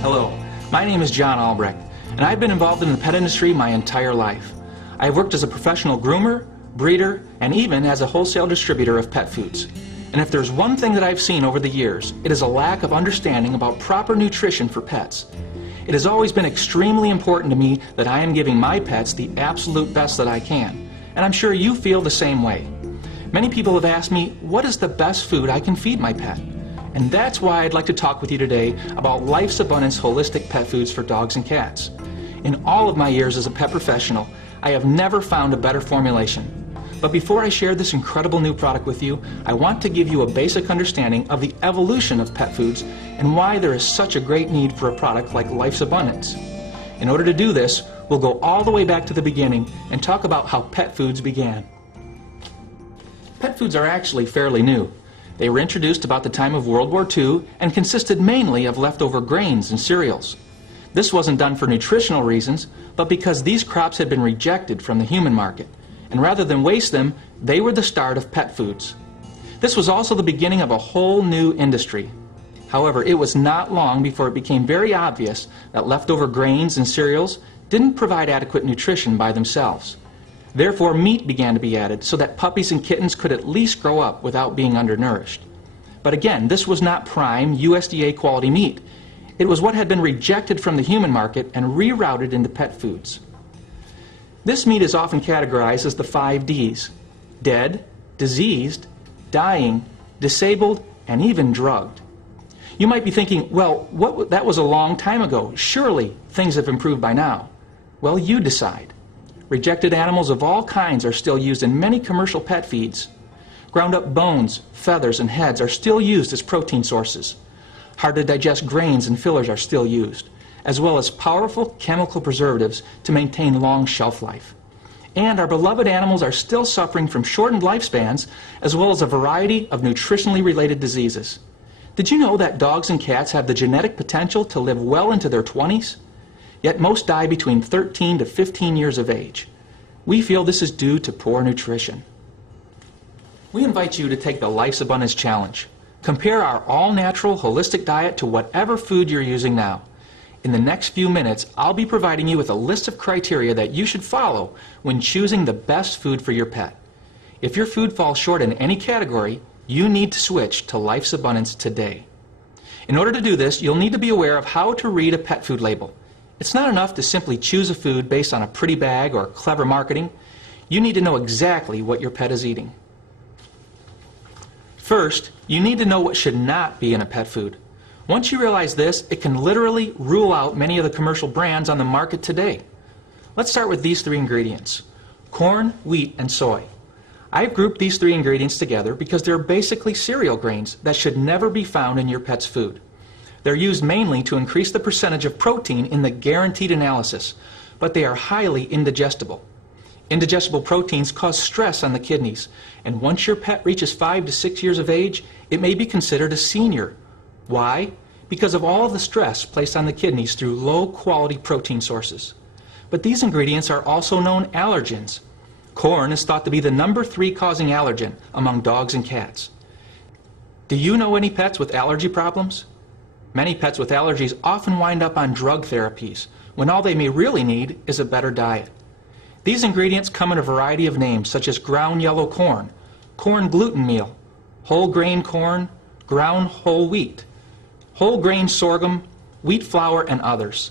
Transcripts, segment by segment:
Hello, my name is John Albrecht, and I've been involved in the pet industry my entire life. I have worked as a professional groomer, breeder, and even as a wholesale distributor of pet foods. And if there's one thing that I've seen over the years, it is a lack of understanding about proper nutrition for pets. It has always been extremely important to me that I am giving my pets the absolute best that I can, and I'm sure you feel the same way. Many people have asked me, what is the best food I can feed my pet? And that's why I'd like to talk with you today about Life's Abundance Holistic Pet Foods for Dogs and Cats. In all of my years as a pet professional, I have never found a better formulation. But before I share this incredible new product with you, I want to give you a basic understanding of the evolution of pet foods and why there is such a great need for a product like Life's Abundance. In order to do this, we'll go all the way back to the beginning and talk about how pet foods began. Pet foods are actually fairly new. They were introduced about the time of World War II and consisted mainly of leftover grains and cereals. This wasn't done for nutritional reasons, but because these crops had been rejected from the human market, and rather than waste them, they were the start of pet foods. This was also the beginning of a whole new industry. However, it was not long before it became very obvious that leftover grains and cereals didn't provide adequate nutrition by themselves. Therefore, meat began to be added so that puppies and kittens could at least grow up without being undernourished. But again, this was not prime USDA quality meat. It was what had been rejected from the human market and rerouted into pet foods. This meat is often categorized as the 5 Ds: dead, diseased, dying, disabled, and even drugged. You might be thinking, well, that was a long time ago. Surely things have improved by now. Well, you decide. Rejected animals of all kinds are still used in many commercial pet feeds. Ground up bones, feathers, and heads are still used as protein sources. Hard to digest grains and fillers are still used, as well as powerful chemical preservatives to maintain long shelf life. And our beloved animals are still suffering from shortened lifespans, as well as a variety of nutritionally related diseases. Did you know that dogs and cats have the genetic potential to live well into their 20s? Yet most die between 13 to 15 years of age. We feel this is due to poor nutrition. We invite you to take the Life's Abundance Challenge. Compare our all-natural, holistic diet to whatever food you're using now. In the next few minutes, I'll be providing you with a list of criteria that you should follow when choosing the best food for your pet. If your food falls short in any category, you need to switch to Life's Abundance today. In order to do this, you'll need to be aware of how to read a pet food label. It's not enough to simply choose a food based on a pretty bag or clever marketing. You need to know exactly what your pet is eating. First, you need to know what should not be in a pet food. Once you realize this, it can literally rule out many of the commercial brands on the market today. Let's start with these 3 ingredients: corn, wheat, and soy. I've grouped these 3 ingredients together because they're basically cereal grains that should never be found in your pet's food. They're used mainly to increase the percentage of protein in the guaranteed analysis, but they are highly indigestible. Indigestible proteins cause stress on the kidneys, and once your pet reaches 5 to 6 years of age, it may be considered a senior. Why? Because of all of the stress placed on the kidneys through low-quality protein sources. But these ingredients are also known allergens. Corn is thought to be the number 3 causing allergen among dogs and cats. Do you know any pets with allergy problems? Many pets with allergies often wind up on drug therapies, when all they may really need is a better diet. These ingredients come in a variety of names, such as ground yellow corn, corn gluten meal, whole grain corn, ground whole wheat, whole grain sorghum, wheat flour, and others.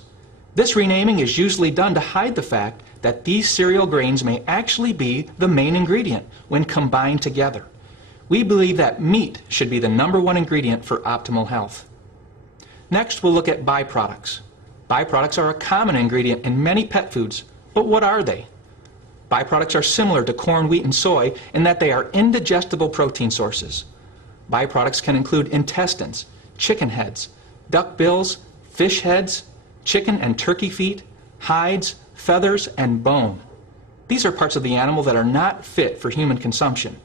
This renaming is usually done to hide the fact that these cereal grains may actually be the main ingredient when combined together. We believe that meat should be the number 1 ingredient for optimal health. Next, we'll look at byproducts. Byproducts are a common ingredient in many pet foods, but what are they? Byproducts are similar to corn, wheat, and soy in that they are indigestible protein sources. Byproducts can include intestines, chicken heads, duck bills, fish heads, chicken and turkey feet, hides, feathers, and bone. These are parts of the animal that are not fit for human consumption.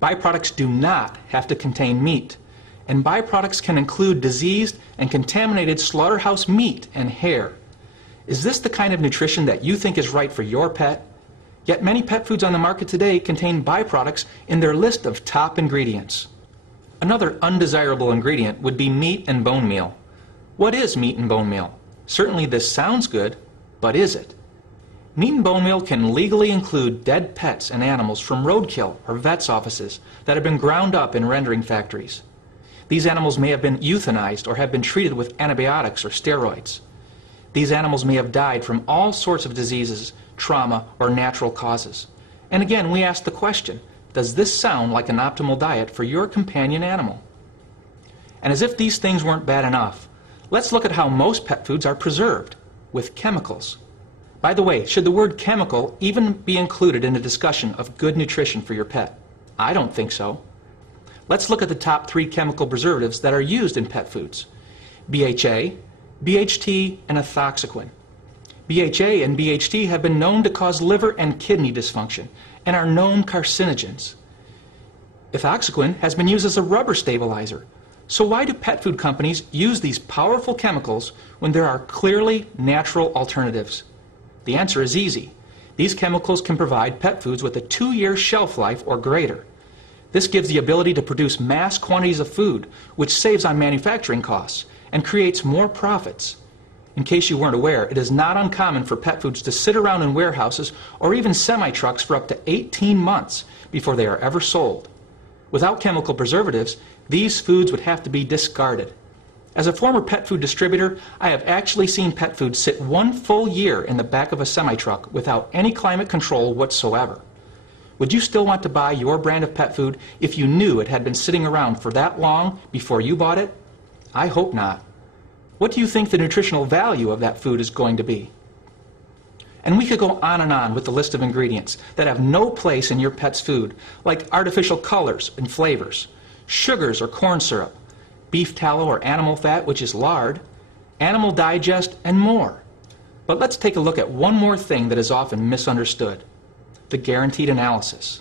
Byproducts do not have to contain meat, and byproducts can include diseased and contaminated slaughterhouse meat and hair. Is this the kind of nutrition that you think is right for your pet? Yet many pet foods on the market today contain byproducts in their list of top ingredients. Another undesirable ingredient would be meat and bone meal. What is meat and bone meal? Certainly this sounds good, but is it? Meat and bone meal can legally include dead pets and animals from roadkill or vets' offices that have been ground up in rendering factories. These animals may have been euthanized or have been treated with antibiotics or steroids. These animals may have died from all sorts of diseases, trauma, or natural causes. And again, we ask the question, does this sound like an optimal diet for your companion animal? And as if these things weren't bad enough, let's look at how most pet foods are preserved, with chemicals. By the way, should the word chemical even be included in a discussion of good nutrition for your pet? I don't think so. Let's look at the top 3 chemical preservatives that are used in pet foods: BHA, BHT, and ethoxyquin. BHA and BHT have been known to cause liver and kidney dysfunction and are known carcinogens. Ethoxyquin has been used as a rubber stabilizer. So why do pet food companies use these powerful chemicals when there are clearly natural alternatives? The answer is easy. These chemicals can provide pet foods with a 2-year shelf life or greater. This gives the ability to produce mass quantities of food, which saves on manufacturing costs and creates more profits. In case you weren't aware, it is not uncommon for pet foods to sit around in warehouses or even semi-trucks for up to 18 months before they are ever sold. Without chemical preservatives, these foods would have to be discarded. As a former pet food distributor, I have actually seen pet food sit 1 full year in the back of a semi-truck without any climate control whatsoever. Would you still want to buy your brand of pet food if you knew it had been sitting around for that long before you bought it? I hope not. What do you think the nutritional value of that food is going to be? And we could go on with the list of ingredients that have no place in your pet's food, like artificial colors and flavors, sugars or corn syrup, beef tallow or animal fat, which is lard, animal digest, and more. But let's take a look at one more thing that is often misunderstood: the guaranteed analysis.